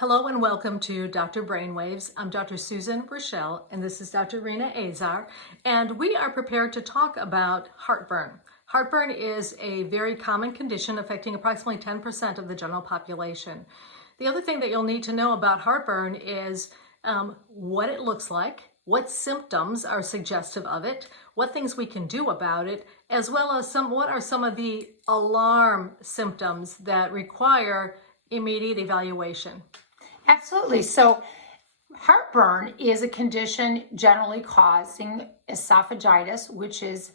Hello and welcome to Dr. Brainwaves. I'm Dr. Susan Raschal and this is Dr. Rena Azar, and we are prepared to talk about heartburn. Heartburn is a very common condition affecting approximately 10% of the general population. The other thing that you'll need to know about heartburn is what it looks like, what symptoms are suggestive of it, what things we can do about it, as well as what are some of the alarm symptoms that require immediate evaluation. Absolutely. So heartburn is a condition generally causing esophagitis, which is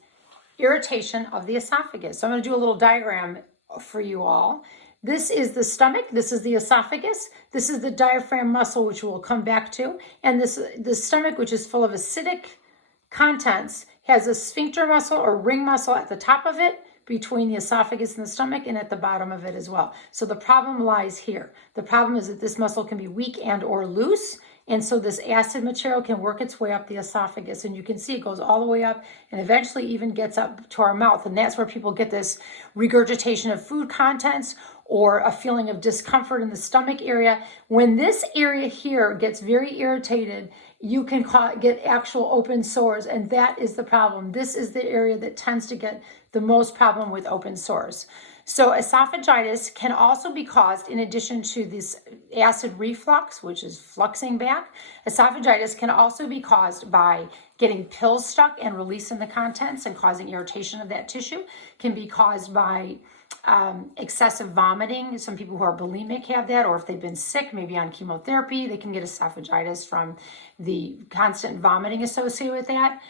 irritation of the esophagus. So I'm going to do a little diagram for you all. This is the stomach, this is the esophagus, this is the diaphragm muscle, which we'll come back to, and the stomach, which is full of acidic contents, has a sphincter muscle or ring muscle at the top of it, between the esophagus and the stomach, and at the bottom of it as well. So the problem lies here. The problem is that this muscle can be weak and or loose, and so this acid material can work its way up the esophagus, and you can see it goes all the way up and eventually even gets up to our mouth, and that's where people get this regurgitation of food contents or a feeling of discomfort in the stomach area. When this area here gets very irritated, you can get actual open sores, and that is the problem. This is the area that tends to get the most problem with open sores. So esophagitis can also be caused, in addition to this acid reflux, which is fluxing back, esophagitis can also be caused by getting pills stuck and releasing the contents and causing irritation of that tissue, can be caused by excessive vomiting. Some people who are bulimic have that, or if they've been sick, maybe on chemotherapy, they can get esophagitis from the constant vomiting associated with that.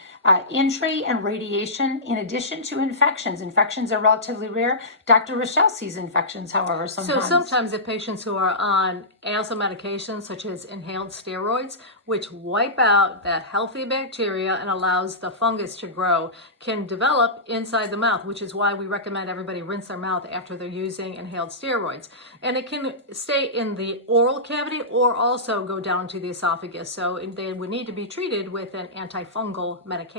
Injury and radiation, in addition to infections. Infections are relatively rare. Dr. Raschal sees infections, however, sometimes. So sometimes if patients who are on asthma medications, such as inhaled steroids, which wipe out that healthy bacteria and allows the fungus to grow, can develop inside the mouth, which is why we recommend everybody rinse their mouth after they're using inhaled steroids. And it can stay in the oral cavity or also go down to the esophagus. So they would need to be treated with an antifungal medication.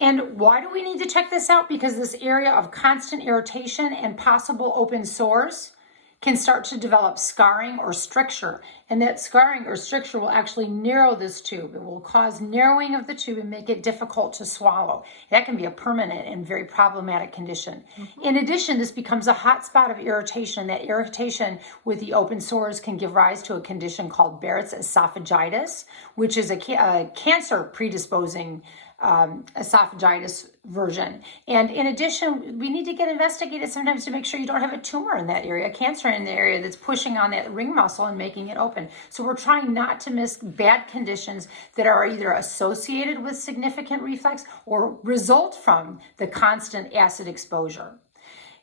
And why do we need to check this out? Because this area of constant irritation and possible open sores can start to develop scarring or stricture. And that scarring or stricture will actually narrow this tube. It will cause narrowing of the tube and make it difficult to swallow. That can be a permanent and very problematic condition. In addition, this becomes a hot spot of irritation. That irritation with the open sores can give rise to a condition called Barrett's esophagitis, which is a cancer predisposing esophagitis version. And in addition, we need to get investigated sometimes to make sure you don't have a tumor in that area, a cancer in the area that's pushing on that ring muscle and making it open. So we're trying not to miss bad conditions that are either associated with significant reflux or result from the constant acid exposure.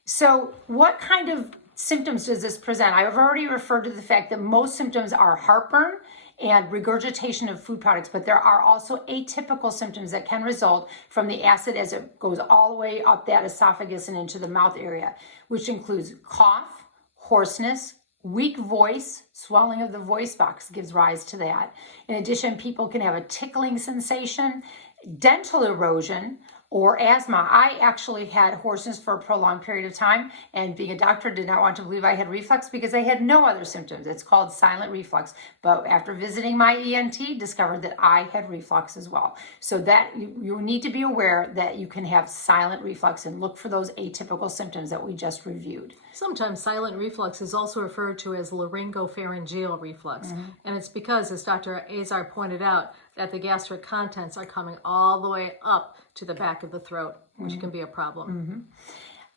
So what kind of symptoms does this present? I've already referred to the fact that most symptoms are heartburn and regurgitation of food products, but there are also atypical symptoms that can result from the acid as it goes all the way up that esophagus and into the mouth area, which includes cough, hoarseness, weak voice, swelling of the voice box gives rise to that. In addition, people can have a tickling sensation, dental erosion, or asthma. I actually had hoarseness for a prolonged period of time, and being a doctor did not want to believe I had reflux because I had no other symptoms. It's called silent reflux. But after visiting my ENT, discovered that I had reflux as well. So that you need to be aware that you can have silent reflux and look for those atypical symptoms that we just reviewed. Sometimes silent reflux is also referred to as laryngopharyngeal reflux. And it's because, as Dr. Azar pointed out, that the gastric contents are coming all the way up to the back of the throat, which can be a problem.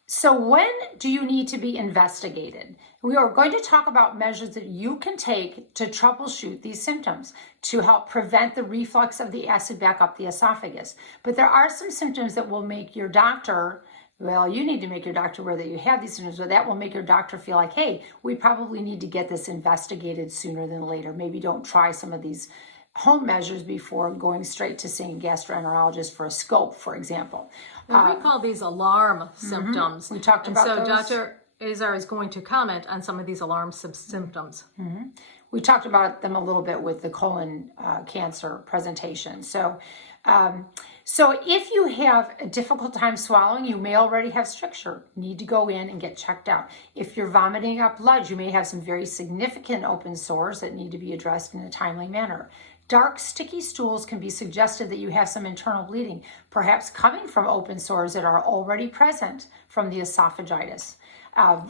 So when do you need to be investigated? We are going to talk about measures that you can take to troubleshoot these symptoms to help prevent the reflux of the acid back up the esophagus. But there are some symptoms that will make your doctor, well, you need to make your doctor aware that you have these symptoms, but that will make your doctor feel like, hey, we probably need to get this investigated sooner than later. Maybe don't try some of these home measures before going straight to seeing a gastroenterologist for a scope, for example. And we call these alarm symptoms. We talked about so those. Dr. Azar is going to comment on some of these alarm symptoms. We talked about them a little bit with the colon cancer presentation. So if you have a difficult time swallowing, you may already have stricture. Need to go in and get checked out. If you're vomiting up blood, you may have some very significant open sores that need to be addressed in a timely manner. Dark, sticky stools can be suggestive that you have some internal bleeding, perhaps coming from open sores that are already present from the esophagitis.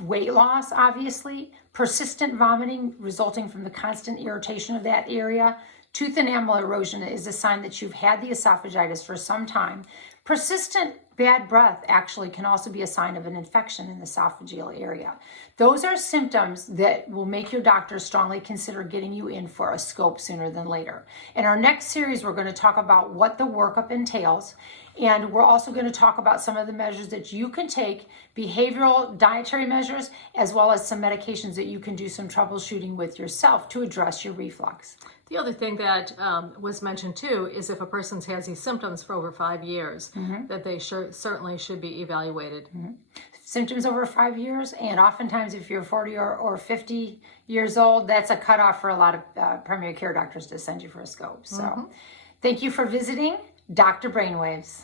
Weight loss, obviously, persistent vomiting resulting from the constant irritation of that area. Tooth enamel erosion is a sign that you've had the esophagitis for some time. Persistent bad breath actually can also be a sign of an infection in the esophageal area. Those are symptoms that will make your doctor strongly consider getting you in for a scope sooner than later. In our next series, we're going to talk about what the workup entails, and we're also going to talk about some of the measures that you can take, behavioral, dietary measures, as well as some medications that you can do some troubleshooting with yourself to address your reflux. The other thing that was mentioned too is if a person has these symptoms for over 5 years, that they certainly should be evaluated. Symptoms over 5 years, and oftentimes if you're 40 or 50 years old, that's a cutoff for a lot of primary care doctors to send you for a scope. So thank you for visiting Dr. Brainwaves.